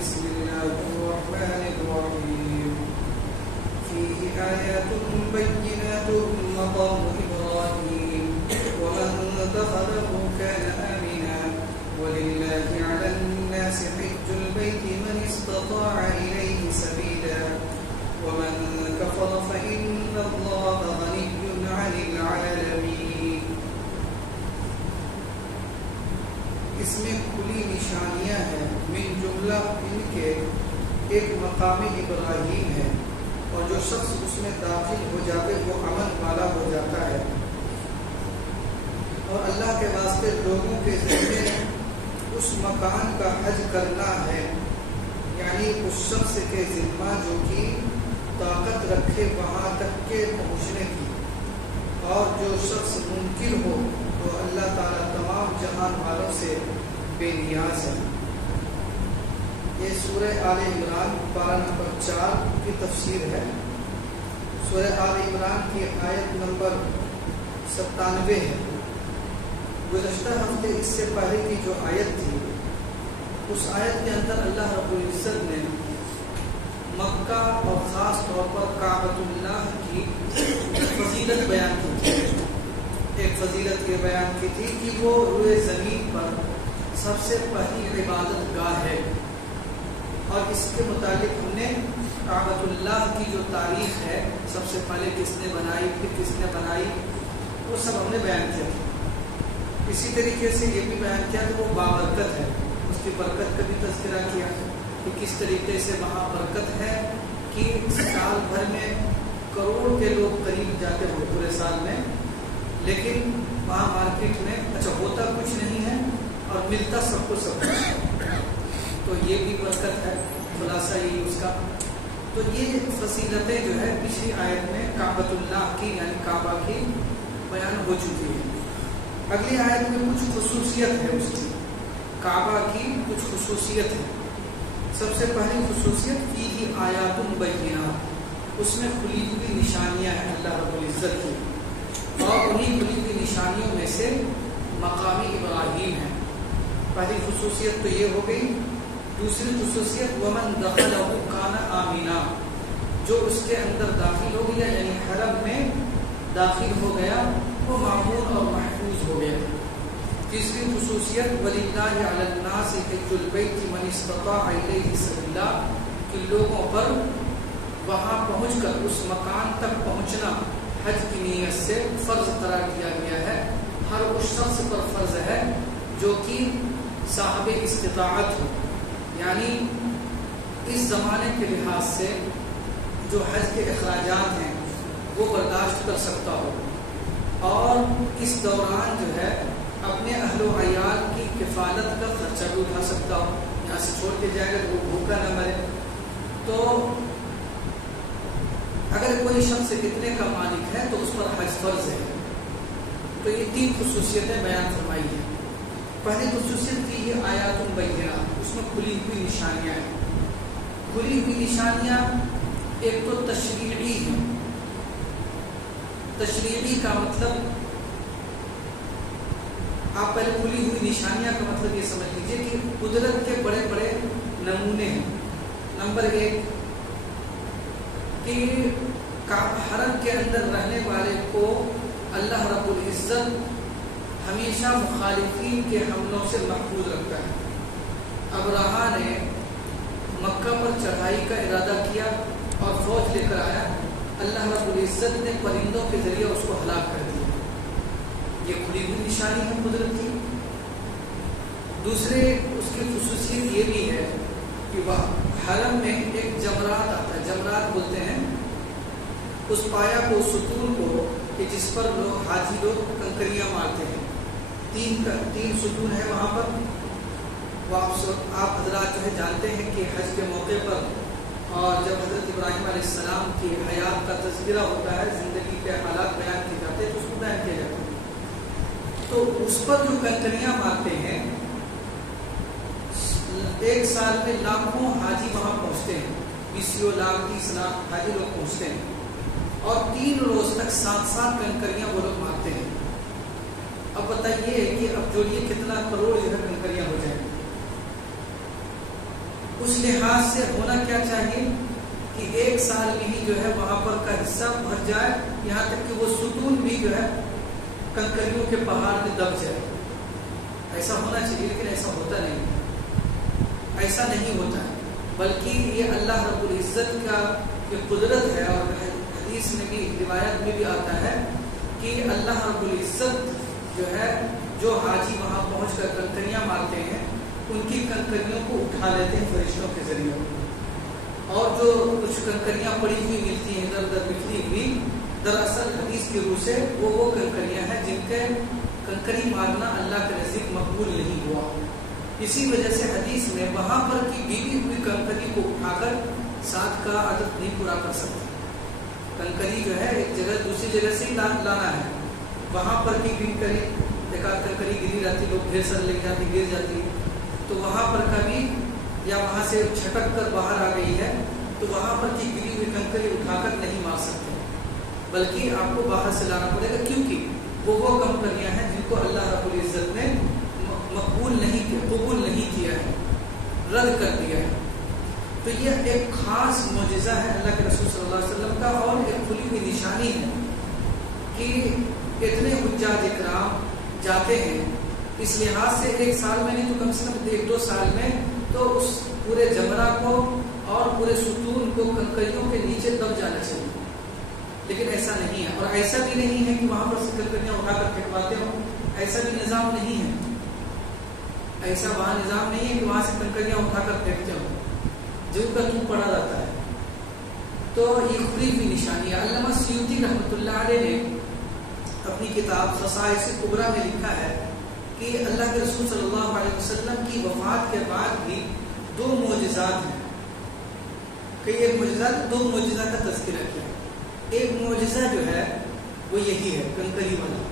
بسم الله الرحمن الرحيم فيه آيات بينات مقام إبراهيم ومن دخله كان آمنا ولله على الناس حج البيت من استطاع إليه سبيلا ومن كفر فإن الله غني عن العالمين. اس میں کھلی نشانیاں ہیں، من جملہ ان کے ایک مقام ابراہیم ہے، اور جو شخص اس میں داخل ہو جاتے وہ امن والا ہو جاتا ہے، اور اللہ کے واسطے لوگوں کے ذمے اس مکان کا حج کرنا ہے، یعنی اس شخص کے ذمہ جو کہ طاقت رکھے وہاں تک کے پہنچنے کی، اور جو شخص منکر ہو تو اللہ تعالیٰ تمام جہان والوں سے بے نیاز ہے. یہ سورہ آل عمران پارہ نمبر 4 کی تفسیر ہے. سورہ آل عمران کی آیت نمبر 97 ہے. گزشتہ ہفتے اس سے پہلے کی جو آیت تھی، اس آیت کے اندر اللہ رب العزت نے مکہ اور خاص طور پر کعبۃ اللہ کی فضیلت بیان کی تھی. ایک فضیلت یہ بیان کی تھی کہ وہ روئے زمین پر سب سے پہلی عبادت گاہ ہے، اور اس کے متعلق ہم نے کعبۃ اللہ کی جو تاریخ ہے، سب سے پہلے کس نے بنائی، پھر کس نے بنائی، وہ سب ہم نے بیان کیا تھا. اسی طریقے سے یہ بھی بیان کیا کہ وہ بابرکت ہے، اس کی برکت کا بھی تذکرہ کیا کہ کس طریقے سے وہاں برکت ہے کہ سال بھر میں کروڑ کے لوگ قریب جاتے ہو پورے سال میں، لیکن وہاں مارکیٹ میں ہوتا کچھ نہیں ہے اور ملتا سب کو سب کچھ. تو یہ بھی برکت ہے، خلاصہ یہی اس کا. تو یہ فضیلتیں جو ہے پچھلی آیت میں کعبۃ اللہ کی یعنی کعبہ کی بیان ہو چکی ہے. اگلی آیت میں کچھ خصوصیت ہے، اس کی کعبہ کی کچھ خصوصیت ہے. سب سے پہلی خصوصیت فیہ آیات بینات، اس میں کھلی ہوئی نشانیاں ہیں اللہ رب العزت کی، اور انہیں کھلی ہوئی نشانیوں میں سے مقام ابراہیم ہے. پہلی خصوصیت تو یہ ہو گئی. دوسری خصوصیت ومن دخلہ کان آمنا، جو اس کے اندر داخل ہو گیا یعنی حرم میں داخل ہو گیا وہ مامون اور محفوظ ہو گیا. تیسری خصوصیت وللہ علی الناس حج البیت من استطاع الیہ سبیلا، کہ لوگوں پر وہاں پہنچ کر اس مکان تک پہنچنا حج کی نیت سے فرض قرار دیا گیا ہے. ہر اس شخص پر فرض ہے جو کہ صاحب استطاعت ہو، یعنی اس زمانے کے لحاظ سے جو حج کے اخراجات ہیں وہ برداشت کر سکتا ہو، اور اس دوران جو ہے اپنے اہل و عیال کی کفالت کا خرچہ بھی اٹھا سکتا ہو. یہاں سے چھوڑ کے جائے گا تو وہ بھوکا نہ مرے. تو اگر کوئی شخص کتنے کا مالک ہے تو اس پر حج فرض ہے. تو یہ 3 خصوصیتیں بیان فرمائی ہیں. پہلی خصوصیت کی یہ آیات بینات، اس میں کھلی ہوئی نشانیاں ہیں. کھلی ہوئی نشانیاں ایک تو تشریعی ہیں. تشریعی کا مطلب آپ پہلے کھلی ہوئی نشانیاں کا مطلب یہ سمجھ لیجیے کہ قدرت کے بڑے بڑے نمونے ہیں. نمبر 1 کہ حرم کے اندر رہنے والے کو اللہ رب العزت ہمیشہ مخالفین کے حملوں سے محفوظ رکھتا ہے. ابرہا نے مکہ پر چڑھائی کا ارادہ کیا اور فوج لے کر آیا، اللہ رب العزت نے پرندوں کے ذریعے اس کو ہلاک کر دیا. یہ کھلی ہوئی نشانی ہے قدرت کی. دوسرے اس کی خصوصیت یہ بھی ہے کہ وہ حرم میں ایک جمرات آتا ہے، جمرات بولتے ہیں اس پایا کو، ستون کو کہ جس پر لوگ حاجی لوگ کنکریاں مارتے ہیں. 3 ستون ہے وہاں پر. آپ حضرات جو ہے جانتے ہیں کہ حج کے موقع پر اور جب حضرت ابراہیم علیہ السلام کی حیات کا تذکرہ ہوتا ہے، زندگی کے حالات بیان کیے جاتے ہیں تو اس کو بیان کیا جاتا ہے. تو اس پر جو کنکریاں مارتے ہیں، ایک سال میں لاکھوں حاجی وہاں پہنچتے ہیں، 20 لاکھ 30 لاکھ حاجی لوگ پہنچتے ہیں، اور 3 روز تک 7 کنکریاں وہ لوگ مارتے ہیں. اب بتائیے کہ اب جوڑیے کتنا کروڑ جو ہے کنکریاں ہو جائیں. اس لحاظ سے ہونا کیا چاہیے کہ 1 سال میں ہی جو ہے وہاں پر کا حصہ بھر جائے، یہاں تک کہ وہ ستون بھی جو ہے کنکریوں کے پہاڑ میں دب جائے. ایسا ہونا چاہیے، لیکن ایسا ہوتا نہیں، ایسا نہیں ہوتا ہے، بلکہ یہ اللہ رب العزت کا یہ قدرت ہے. اور حدیث میں بھی، روایت میں بھی آتا ہے کہ اللہ رب العزت جو ہے جو حاجی وہاں پہنچ کر کنکریاں مارتے ہیں ان کی کنکریوں کو اٹھا لیتے ہیں فرشتوں کے ذریعے، اور جو کچھ کنکریاں پڑی ہوئی ملتی ہیں ادھر ادھر بکھری ہوئی، دراصل حدیث کی روح سے وہ کنکریاں ہیں جن کے کنکری مارنا اللہ کے نزدیک مقبول نہیں ہوا. اسی وجہ سے حدیث میں وہاں پر کی گری ہوئی کنکری کو اٹھا کر 7 کا عدد نہیں پورا کر سکتے. کنکری جو ہے ایک جگہ دوسری جگہ سے ہی لانا ہے. وہاں پر کی کنکری، ایک آدھ کنکری گری رہتی، لوگ ڈھیر سر لے جاتی، گر جاتی، تو وہاں پر کبھی یا وہاں سے چھٹک کر باہر آ گئی ہے تو وہاں پر کی گری ہوئی کنکری اٹھا کر نہیں مار سکتے، بلکہ آپ کو باہر سے لانا پڑے گا، کیونکہ وہ کنکریاں ہیں جن کو اللہ رب العزت نے قبول نہیں کیا ہے، رد کر دیا ہے. تو یہ ایک خاص معجزہ ہے اللہ کے رسول صلی اللہ علیہ وسلم کا، اور ایک کھلی ہوئی نشانی ہے کہ اتنے حجاج اکرام جاتے ہیں. اس لحاظ سے 1 سال میں نہیں تو کم سے کم 1-2 سال میں تو اس پورے جمرہ کو اور پورے ستون کو کنکریوں کے نیچے دب جانا چاہیے، لیکن ایسا نہیں ہے. اور ایسا بھی نہیں ہے کہ وہاں پر سے کنکریاں اٹھا کر پھینکواتے ہوں، ایسا بھی نظام نہیں ہے. ایسا وہاں نظام نہیں ہے کہ وہاں سے کنکریاں اٹھا کر پھینکتے ہوں، جو کا تو پڑا رہتا ہے. تو یہ کھلی ہوئی نشانی ہے. علامہ سیوطی رحمۃ اللہ علیہ نے اپنی کتاب خصائص کبریٰ میں لکھا ہے کہ اللہ کے رسول صلی اللہ علیہ وسلم کی وفات کے بعد بھی 2 معجزات ہیں. کہ ایک معجزات 2 معجزات کا تذکرہ کیا. ایک معجزہ جو ہے وہ یہی ہے کنکری والا،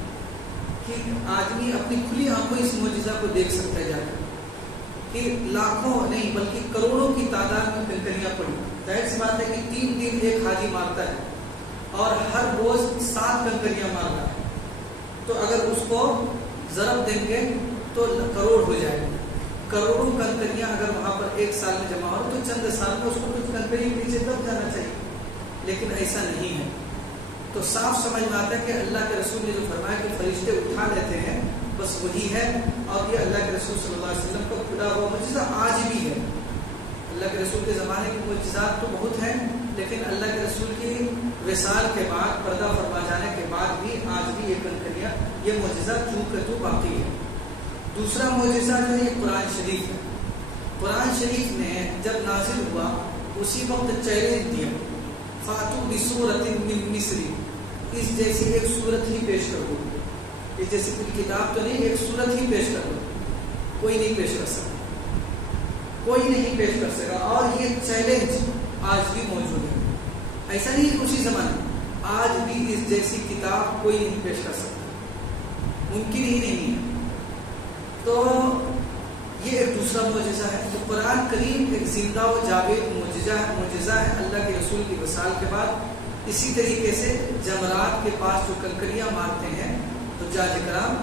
کہ آدمی اپنی کھلی آنکھوں اس معجزہ کو دیکھ سکتا ہے جا کر، کہ لاکھوں نہیں بلکہ کروڑوں کی تعداد میں کنکریاں پڑی. ظاہر سی بات ہے کہ 3 دن ایک حاجی مارتا ہے اور ہر روز 7 کنکریاں مار رہا ہے، تو اگر اس کو ضرب دیں گے تو کروڑ ہو جائے گا. کروڑوں کنکریاں اگر وہاں پر 1 سال میں جمع ہو تو چند سال میں اس کو کچھ کنکری کے نیچے دب جانا چاہیے، لیکن ایسا نہیں ہے. تو صاف سمجھ میں آتا ہے کہ اللہ کے رسول نے جو فرمایا کہ فرشتے اٹھا لیتے ہیں، بس وہی ہے. اور یہ اللہ کے رسول صلی اللہ علیہ وسلم کا کھلا ہوا معجزہ آج بھی ہے. اللہ کے رسول کے زمانے کے معجزات تو بہت ہیں، لیکن اللہ کے رسول کی وصال کے بعد، پردہ فرما جانے کے بعد بھی آج بھی یہ کنکریاں، یہ معجزہ چونکہ تو باقی ہے. دوسرا معجزہ جو ہے یہ قرآن شریف ہے. قرآن شریف نے جب نازل ہوا اسی وقت چیلنج دیا، فاتو بسورۃ من مثلی، اس جیسی ایک سورت ہی پیش کر دو. اس جیسی کوئی کتاب تو نہیں، ایک سورت ہی پیش کر دو. کوئی نہیں پیش کر سکا، کوئی نہیں پیش کر سکا. اور یہ چیلنج آج بھی موجود ہے. ایسا نہیں کہ اسی زمانے، آج بھی اس جیسی کتاب کوئی نہیں پیش کر سکتا، ممکن ہی نہیں ہے. تو یہ ایک دوسرا معجزہ ہے. تو قرآن کریم ایک زندہ و جاوید معجزہ ہے اللہ کے رسول کی وصال کے بعد. اسی طریقے سے جمرات کے پاس جو کنکریاں مارتے ہیں حجاج کرام،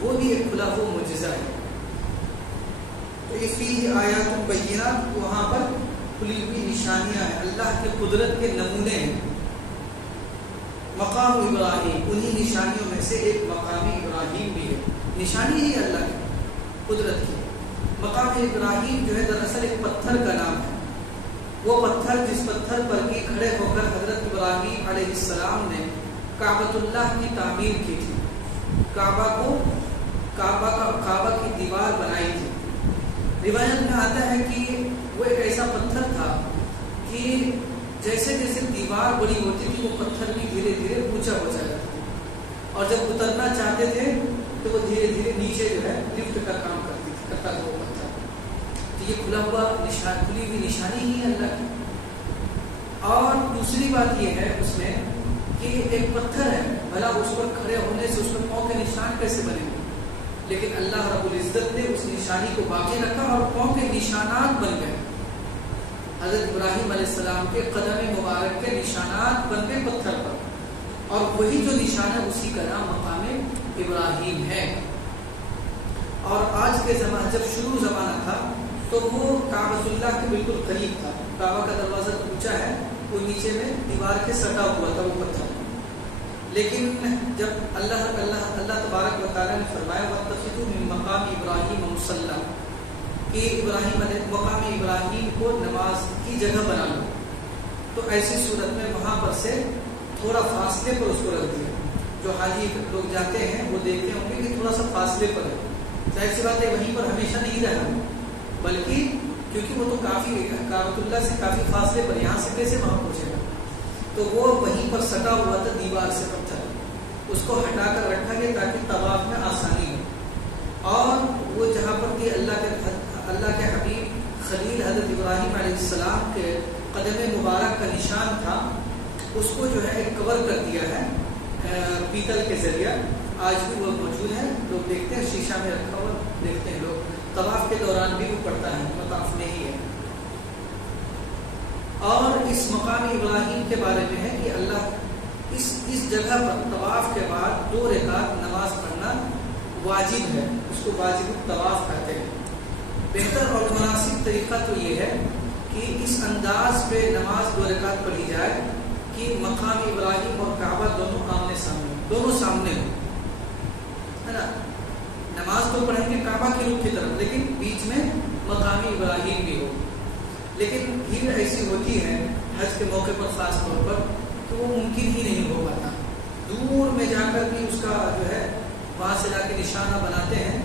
وہ بھی ایک کھلا ہوا معجزہ ہے. تو یہ فیہ آیات بینات، وہاں پر کھلی ہوئی نشانیاں ہیں، اللہ کے قدرت کے نمونے ہیں. مقام ابراہیم، انہی نشانیوں میں سے ایک مقام ابراہیم بھی ہے. نشانی ہی اللہ کی قدرت کی. مقام ابراہیم جو ہے دراصل ایک پتھر کا نام ہے. وہ پتھر جس پتھر پر کی کھڑے ہو کر حضرت ابراہیم علیہ السلام نے کعبۃ اللہ کی تعمیر کی تھی، کعبہ کی دیوار بنائی تھی. روایت میں آتا ہے کہ وہ ایک ایسا پتھر تھا کہ جیسے جیسے دیوار بڑی ہوتی تھی وہ پتھر بھی دھیرے دھیرے اونچا ہو جاتا تھا، اور جب اترنا چاہتے تھے تو وہ دھیرے دھیرے نیچے جو ہے لفٹ کا کام کرتا تھا وہ پتھر. تو یہ کھلی ہوئی نشانی ہی ہے اللہ کی. اور دوسری بات یہ ہے اس میں کہ ایک پتھر ہے، بھلا اس پر کھڑے ہونے سے اس پر پاؤں کے نشان کیسے بنے گے، لیکن اللہ رب العزت نے اس نشانی کو باقی رکھا اور پاؤں کے نشانات بن گئے. حضرت ابراہیم علیہ السلام کے قدم مبارک کے نشانات بن گئے پتھر پر، اور وہی جو نشان ہے اسی کا نام مقام ابراہیم ہے. اور آج کے زمانے جب شروع زمانہ تھا تو وہ کعبۃ اللہ کے بالکل قریب تھا. کعبہ کا دروازہ اونچا ہے, وہ نیچے میں دیوار کے سٹا ہوا تھا وہ پتھر. لیکن جب اللہ تبارک و تعالیٰ نے فرمایا وَاتَّخِذُوا مِن مَقَامِ إِبْرَاهِيمَ مُصَلًّى کہ مقام ابراہیم کو نماز کی جگہ بنا لو, تو ایسی صورت میں وہاں پر سے تھوڑا فاصلے پر اس کو رکھ دیا. جو حاجی لوگ جاتے ہیں وہ دیکھتے ہوں گے کہ تھوڑا سا فاصلے پر ہے. ظاہر سی بات ہے وہیں پر ہمیشہ نہیں رہا, بلکہ کیونکہ وہ تو کافی کعبۃ اللہ سے کافی فاصلے پر, یہاں سے کیسے وہاں پہنچے گا, تو وہ وہیں پر سٹا ہوا تھا دیوار سے پتھر. اس کو ہٹا کر رکھا گیا تاکہ طواف میں آسانی ہو. اور وہ جہاں پر کہ اللہ کے حبیب خلیل حضرت ابراہیم علیہ السلام کے قدم مبارک کا نشان تھا, اس کو جو ہے ایک کور کر دیا ہے پیتل کے ذریعہ. آج بھی وہ موجود ہے, لوگ دیکھتے ہیں شیشہ میں رکھا ہوا دیکھتے ہیں لوگ. طواف کے دوران بھی وہ پڑتا ہے, مطاف میں ہی ہے. اور اس مقام ابراہیم کے بارے میں ہے کہ اللہ اس جگہ پر طواف کے بعد 2 رکعت نماز پڑھنا واجب ہے. اس کو واجب الطواف کہتے ہیں. بہتر اور مناسب طریقہ تو یہ ہے کہ اس انداز پہ نماز 2 رکعت پڑھی جائے کہ مقام ابراہیم اور کعبہ دونوں آمنے سامنے, دونوں سامنے ہو, ہے نا. نماز تو پڑھیں گے کعبہ کی رخ کی طرف, لیکن بیچ میں مقام ابراہیم بھی ہو. لیکن بھیڑ ایسی ہوتی ہے حج کے موقع پر خاص طور پر کہ وہ ممکن ہی نہیں ہو پاتا. دور میں جا کر بھی اس کا جو ہے وہاں سے جا کے نشانہ بناتے ہیں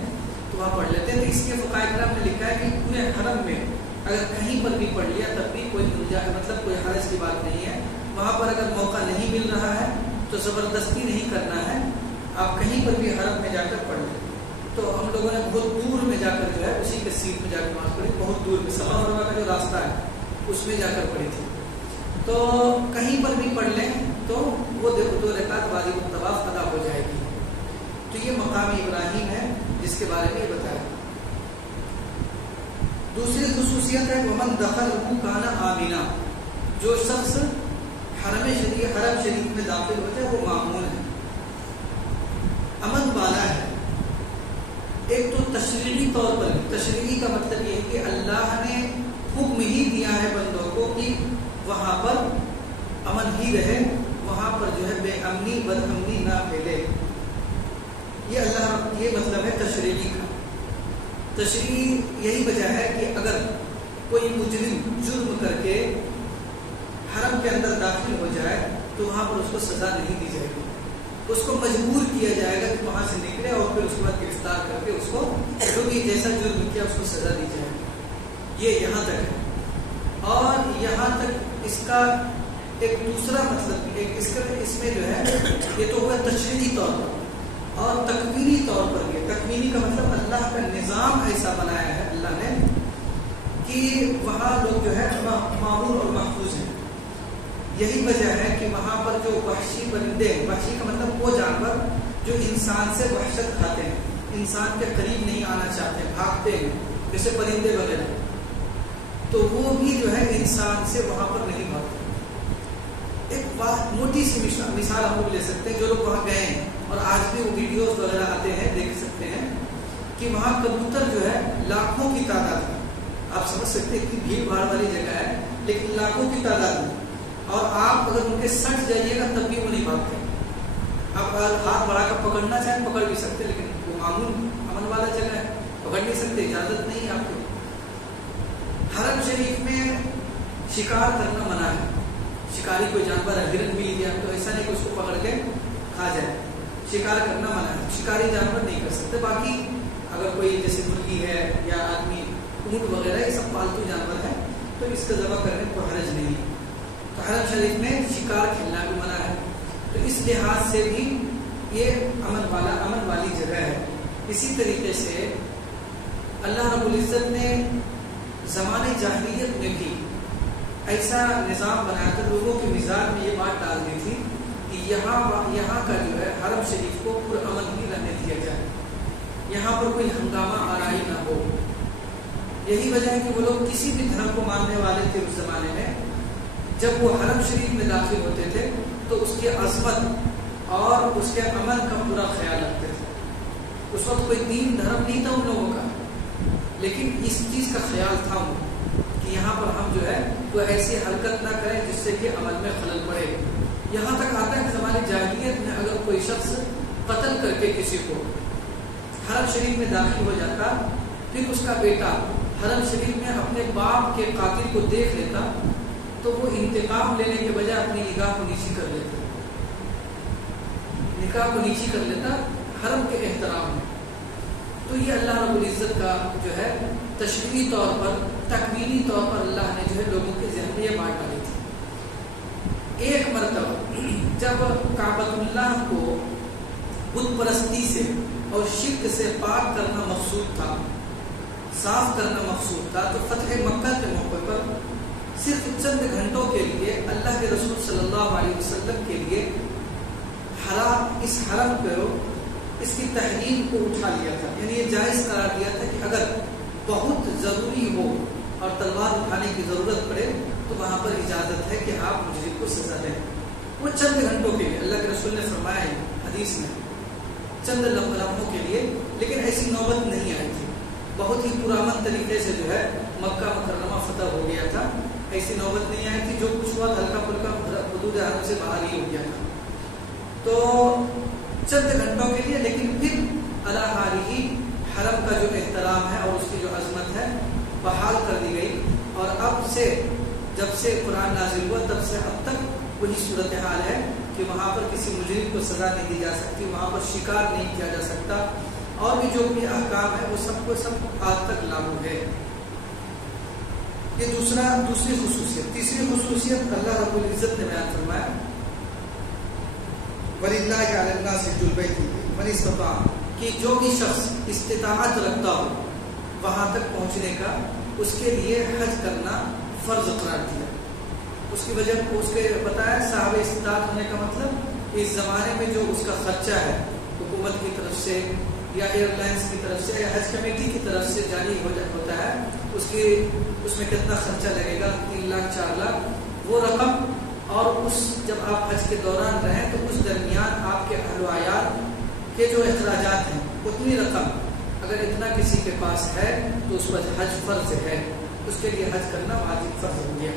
تو وہاں پڑھ لیتے ہیں. تو اس کے فقہ کرام نے لکھا ہے کہ پورے حرم میں اگر کہیں پر بھی پڑھ لیا تب بھی کوئی مطلب کوئی حرج کی بات نہیں ہے. وہاں پر اگر موقع نہیں مل رہا ہے تو زبردستی نہیں کرنا ہے, آپ کہیں پر بھی حرم میں جا کر پڑھ لیں. تو ہم لوگوں نے بہت دور میں جا کر جو ہے اسی کے سیٹ میں جا کے نماز پڑھی, بہت دور میں صفا مروا کا جو راستہ ہے اس میں جا کر پڑھی تھی. تو کہیں پر بھی پڑھ لیں تو وہ 2 رکعت واجب الطواف ادا ہو جائے گی. تو یہ مقام ابراہیم ہے جس کے بارے میں یہ بتایا. دوسری خصوصیت ہے ومن دخلہ کان آمنا, جو شخص حرم شریف میں داخل ہوتا ہے وہ مامون ہے, امن والا ہے. ایک تو تشریعی طور پر, تشریعی کا مطلب یہ ہے کہ اللہ نے حکم ہی دیا ہے بندوں کو کہ وہاں پر امن ہی رہے, وہاں پر جو ہے بے امنی بد امنی نہ پھیلے. یہ مطلب ہے تشریعی کا. تشریعی یہی وجہ ہے کہ اگر کوئی مجرم جرم کر کے حرم کے اندر داخل ہو جائے تو وہاں پر اس کو سزا نہیں دی جائے گی, اس کو مجبور کیا جائے گا کہ وہاں سے نکلے اور پھر اس کے بعد گرفتار کر کے اس کو جو بھی جیسا جرم کیا اس کو سزا دی جائے گی. یہ یہاں تک ہے. اور یہاں تک اس کا ایک دوسرا مطلب اس میں جو ہے یہ تو ہوا تشریعی طور پر, اور تکوینی طور پر یہ تکوینی کا مطلب اللہ کا نظام ایسا بنایا ہے اللہ نے کہ وہاں لوگ جو ہے معمول اور محفوظ ہیں. یہی وجہ ہے کہ وہاں پر جو وحشی پرندے, وحشی کا مطلب وہ جانور جو انسان سے وحشت کھاتے ہیں, انسان کے قریب نہیں آنا چاہتے, بھاگتے ہیں, جیسے پرندے وغیرہ, تو وہ بھی جو ہے انسان سے وہاں پر نہیں بھاگتے. ایک موٹی سی مثال ہم لوگ لے سکتے ہیں, جو لوگ وہاں گئے ہیں اور آج بھی وہ ویڈیوز وغیرہ آتے ہیں دیکھ سکتے ہیں کہ وہاں کبوتر جو ہے لاکھوں کی تعداد میں, آپ سمجھ سکتے ہیں کہ بھیڑ بھاڑ والی جگہ ہے لیکن لاکھوں کی تعداد میں, اور آپ اگر ان کے سٹ جائیے گا تب بھی وہ نہیں بھاگتے. آپ ہاتھ بڑھا کر پکڑنا چاہیں پکڑ بھی سکتے, لیکن وہ معمول امن والا جگہ ہے, پکڑ نہیں سکتے, اجازت نہیں آپ کو. حرم شریف میں شکار کرنا منع ہے. شکاری کوئی جانور ہے, ہرن مل گیا تو ایسا نہیں کہ اس کو پکڑ کے کھا جائے, شکار کرنا منع ہے. شکاری جانور نہیں کر سکتے. باقی اگر کوئی جیسے مرغی ہے یا آدمی اونٹ وغیرہ یہ سب پالتو جانور ہے تو اس کا ذبح کرنے کو حرج نہیں. تو حرم شریف میں شکار کھیلنا بھی منع ہے. تو اس لحاظ سے بھی یہ امن والی جگہ ہے. اسی طریقے سے اللہ رب العزت نے زمانے جاہلیت میں بھی ایسا نظام بنایا تھا, لوگوں کے مزاج میں یہ بات ڈال دی تھی کہ یہاں کا جو ہے حرم شریف کو پرامن ہی رہنے دیا جائے, یہاں پر کوئی ہنگامہ آرائی نہ ہو. یہی وجہ ہے کہ وہ لوگ کسی بھی دھرم کو ماننے والے تھے اس زمانے میں, جب وہ حرم شریف میں داخل ہوتے تھے تو اس کی عظمت اور اس کے امن کا پورا خیال رکھتے تھے. اس وقت کوئی دین دھرم نہیں تھا ان لوگوں کا, لیکن اس چیز کا خیال تھا کہ یہاں پر ہم جو ہے تو ایسی حرکت نہ کریں جس سے کہ عمل میں خلل پڑے. یہاں تک آتا ہے کہ زمانے جاہلیت میں اگر کوئی شخص قتل کر کے کسی کو حرم شریف میں داخل ہو جاتا، پھر اس کا بیٹا حرم شریف میں اپنے باپ کے قاتل کو دیکھ لیتا تو وہ انتقام لینے کے بجائے اپنی نگاہ کو نیچی کر لیتا، نگاہ کو نیچی کر لیتا حرم کے احترام میں. تو یہ اللہ رب العزت کا جو ہے تشریعی طور پر، تکوینی طور پر اللہ نے جو ہے لوگوں کے ذہن میں یہ بات ڈالی تھی. ایک مرتبہ جب کعبۃ اللہ کو بت پرستی سے اور شرک سے پاک کرنا مقصود تھا، صاف کرنا مقصود تھا، تو فتح مکہ کے موقع پر صرف چند گھنٹوں کے لیے اللہ کے رسول صلی اللہ علیہ وسلم کے لیے اس حرم کو، اس کی تحریم کو اٹھا لیا تھا. یعنی یہ جائز قرار دیا تھا کہ اگر بہت ضروری ہو اور تلوار اٹھانے کی ضرورت پڑے تو وہاں پر اجازت ہے کہ آپ مجرم کو سزا دیں. وہ چند گھنٹوں کے لیے اللہ کے رسول نے فرمایا ہے حدیث میں، چند لمحوں کے لیے، لیکن ایسی نوبت نہیں آئی تھی. بہت ہی پرامن طریقے سے جو ہے مکہ مکرمہ فتح ہو گیا تھا، ایسی نوبت نہیں آئی تھی. جو کچھ ہوا ہلکا پھلکا حدود حرم سے باہر ہی ہو گیا تھا. تو چند گھنٹوں کے لیے، لیکن پھر اللہ علیہ حرم کا جو احترام ہے اور اس کی جو عظمت ہے بحال کر دی گئی. اور اب سے جب سے قرآن نازل ہوا تب سے اب تک وہی صورتحال ہے کہ وہاں پر کسی مجرم کو سزا نہیں دی جا سکتی، وہاں پر شکار نہیں کیا جا سکتا، اور بھی جو بھی احکام ہے وہ سب کو سب آج تک لاگو ہے. یہ دوسری خصوصیت. تیسری خصوصیت اللہ رب العزت نے بیان فرمایا وَلِلَّهِ عَلَى النَّاسِ حِجُّ الْبَيْتِ مَنِ اسْتَطَاعَ، کہ جو بھی شخص استطاعت رکھتا ہو وہاں تک پہنچنے کا، اس کے لیے حج کرنا فرض قرار دیا. اس کی وجہ کو اس کے بتایا صاحب استطاعت ہونے کا مطلب اس زمانے میں جو اس کا خرچہ ہے حکومت کی طرف سے یا ایئر لائنس کی طرف سے یا حج کمیٹی کی طرف سے جاری ہوتا ہے، اس میں کتنا خرچہ لگے گا، 3 لاکھ 4 لاکھ وہ رقم. اور جب آپ حج کے دوران رہیں تو اس درمیان آپ کے اہل و عیال کے جو اخراجات ہیں اتنی رقم اگر اتنا کسی کے پاس ہے تو اس پر حج فرض ہے، اس کے لیے حج کرنا واجب فرض ہو گیا.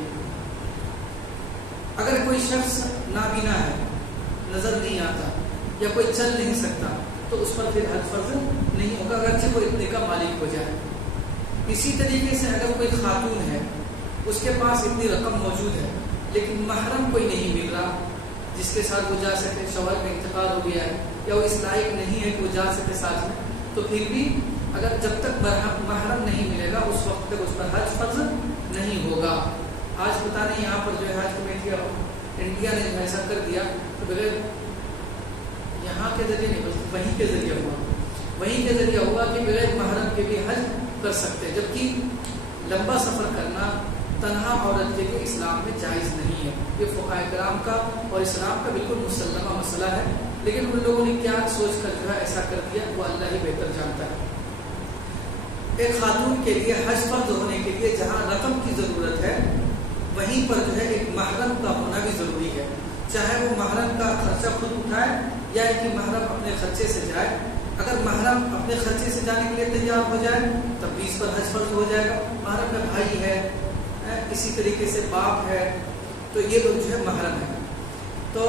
اگر کوئی شخص نابینا ہے، نظر نہیں آتا یا کوئی چل نہیں سکتا تو اس پر پھر حج فرض نہیں ہوگا اگرچہ کوئی اتنے کا مالک ہو جائے. اسی طریقے سے اگر کوئی خاتون ہے، اس کے پاس اتنی رقم موجود ہے لیکن محرم کوئی نہیں مل رہا جس کے ساتھ وہ جا سکے، شوہر کا انتقال ہو گیا ہے یا وہ اس لائق نہیں ہے کہ وہ جا سکے ساتھ میں، تو پھر بھی اگر جب تک محرم نہیں ملے گا اس وقت تک اس پر حج فرض نہیں ہوگا. آج پتہ نہیں یہاں پر جو ہے حج کمیٹی انڈیا نے ایسا کر دیا تو بغیر یہاں کے ذریعے نہیں بلکہ وہیں کے ذریعے ہوا کہ بغیر محرم کے بھی حج کر سکتے، جبکہ لمبا سفر کرنا تنہا عورت کے لیے اسلام میں جائز نہیں ہے. یہ فقہاء کرام کا اور اسلام کا بالکل مسلمہ مسئلہ ہے، لیکن ان لوگوں نے کیا سوچ کر جو ہے ایسا کر دیا وہ اللہ ہی بہتر جانتا ہے. ایک خاتون کے لیے حج فرض ہونے کے لیے جہاں رقم کی ضرورت ہے وہیں پر جو ہے ایک محرم کا ہونا بھی ضروری ہے، چاہے وہ محرم کا خرچہ خود اٹھائے یا کہ محرم اپنے خرچے سے جائے. اگر محرم اپنے خرچے سے جانے کے لیے تیار ہو جائے تب بھی اس پر حج فرض ہو جائے گا. محرم کا بھائی ہے، اسی طریقے سے باپ ہے، تو یہ لوگ جو ہے محرم ہے، تو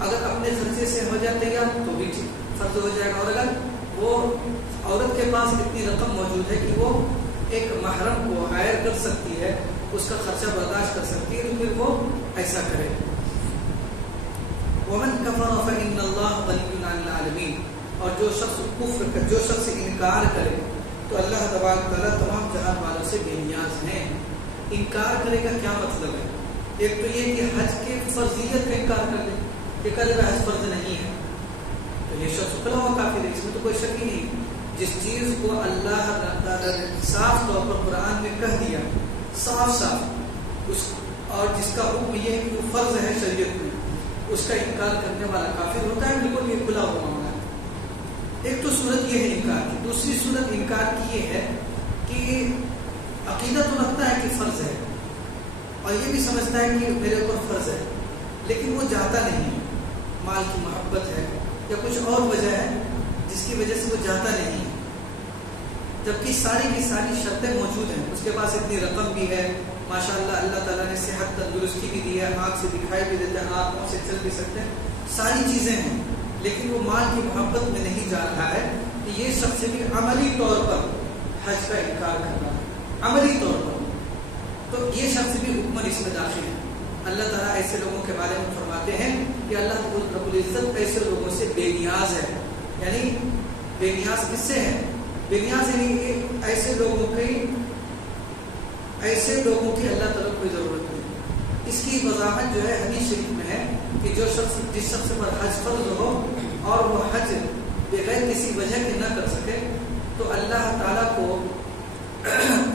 اگر اپنے خرچے سے ہو جائے تیار تو بھی فرض ہو جائے گا. اور اگر وہ عورت کے پاس اتنی رقم موجود ہے کہ وہ ایک محرم کو ہائر کر سکتی ہے، اس کا خرچہ برداشت کر سکتی ہے، تو پھر وہ ایسا کرے. وَمَنْ كَفَرَ فَإِنَّ اللَّهَ غَنِيٌّ عَنِ الْعَالَمِينَ، اور جو شخص انکار کرے تو اللہ تبارک تعالیٰ تمام جہان والوں سے بے نیاز ہیں. انکار کرے کا کیا مطلب ہے؟ ایک تو یہ کہ حج کے فرضیت کا انکار کر لے کہ کل حج فرض نہیں ہے تو یہ شخص کھلا ہوا کافر ہے، اس میں تو کوئی شک ہی نہیں. جس چیز کو اللہ تعالیٰ نے صاف طور پر قرآن میں کہہ دیا صاف اس اور جس کا حکم یہ ہے کہ وہ فرض ہے شریعت میں، اس کا انکار کرنے والا کافر ہوتا ہے. بالکل یہ کھلا ہوا معاملہ ہے. ایک تو صورت یہ ہے انکار کی. دوسری صورت انکار کی یہ ہے کہ عقیدہ تو رکھتا ہے کہ فرض ہے اور یہ بھی سمجھتا ہے کہ میرے اوپر فرض ہے، لیکن وہ جاتا نہیں ہے، مال کی محبت ہے یا کچھ اور وجہ ہے جس کی وجہ سے وہ جاتا نہیں ہے. جبکہ ساری کی ساری شرطیں موجود ہیں. اس کے پاس اتنی رقم بھی ہے ماشاءاللہ, اللہ تعالیٰ نے صحت تندرستی بھی دی ہے, آنکھ سے دکھائی بھی دیتے ہیں, آنکھوں سے چل بھی سکتے ہیں, ساری چیزیں ہیں, لیکن وہ مال کی محبت میں نہیں جا رہا ہے. کہ یہ شخص بھی عملی طور پر حج کا انکار کر رہا ہے, عملی طور پر. تو یہ شخص بھی حکمن اس میں داخل ہے. اللہ تعالیٰ ایسے لوگوں کے بارے میں فرماتے ہیں کہ اللہ رب العزت ایسے لوگوں سے بے نیاز ہے. یعنی بے نیاز کس سے ہے؟ بے نیاز یعنی ایسے لوگوں کی اللہ تعالیٰ کوئی ضرورت نہیں. اس کی وضاحت جو ہے حدیث شریف میں ہے کہ جس شخص پر حج فرض ہو اور وہ حج بغیر کسی وجہ کے نہ کر سکے تو اللہ تعالیٰ کو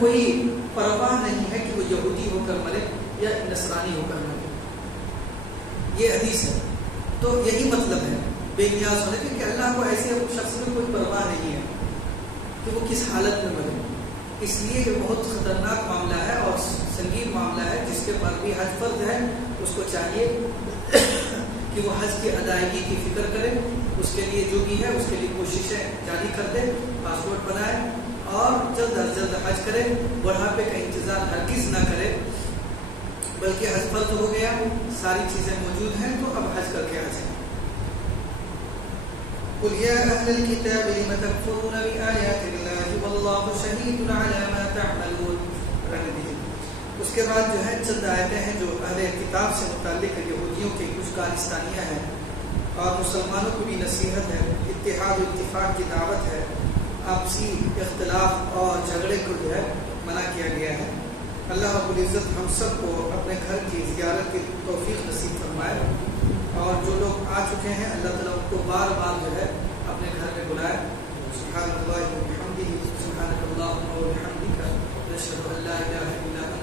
کوئی پرواہ نہیں ہے کہ وہ یہودی ہو کر مرے یا نصرانی ہو کر مرے. یہ حدیث ہے. تو یہی مطلب ہے بے نیاز ہونے کے, کہ اللہ کو ایسے شخص میں کوئی پرواہ نہیں ہے کہ وہ کس حالت میں مرے. اس لیے یہ بہت خطرناک معاملہ ہے اور سنگین معاملہ ہے. جس کے پر بھی حج فرض ہے اس کو چاہیے کہ وہ حج کی ادائیگی کی فکر کرے, اس کے لیے جو بھی ہے اس کے لیے کوششیں جاری کر دے, پاسپورٹ بنائے اور جلد از جلد حج کرے. بڑھاپے کا انتظار ہرگز نہ کرے, بلکہ حج فرض ہو گیا, ساری چیزیں موجود ہیں, تو اب حج کر کے آ جائیں. قل يا أهل الكتاب لم تكفرون بآيات الله والله شهيد على ما تعملون. اس کے بعد جو ہے چند آیتیں ہیں جو اہل کتاب سے متعلق ہے, یہودیوں کے کچھ کارستانیاں ہیں اور مسلمانوں کو بھی نصیحت ہے, اتحاد و اتفاق کی دعوت ہے, آپسی اختلاف اور جھگڑے کو جو ہے منع کیا گیا ہے. اللہ رب العزت ہم سب کو اپنے گھر کی زیارت کی توفیق نصیب فرمائے, اور جو لوگ آ چکے ہیں اللہ تعالیٰ ان کو بار بار جو ہے اپنے گھر میں بلائے. سبحان اللہ و بحمدہ, سبحانک اللہم و بحمدک, نشہد ان لا الہ الا انت